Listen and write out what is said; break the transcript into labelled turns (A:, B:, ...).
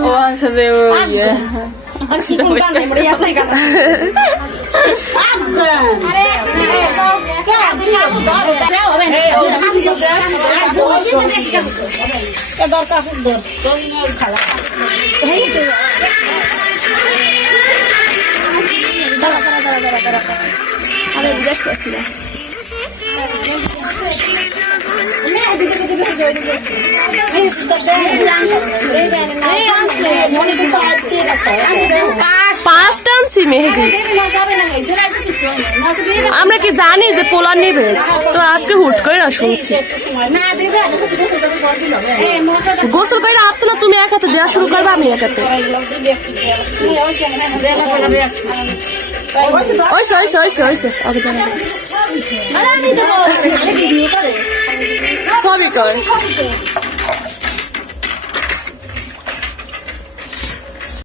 A: ও আচ্ছা যে ইয়ে।
B: আমি দাঁড়া দাঁড়া দাঁড়া দাঁড়া দাঁড়া। আরে দেখতেছি না
C: আমরা কি জানি যে পোলা নেবে তো আজকে হুট করে না শুনছি। গোসল করে আসছো না, তুমি এক হাতে দেওয়া শুরু করবে, আমি এক হাতে। ওইসে ওইসে ওইসে ওইসে। ওকে, জানা। সবই কর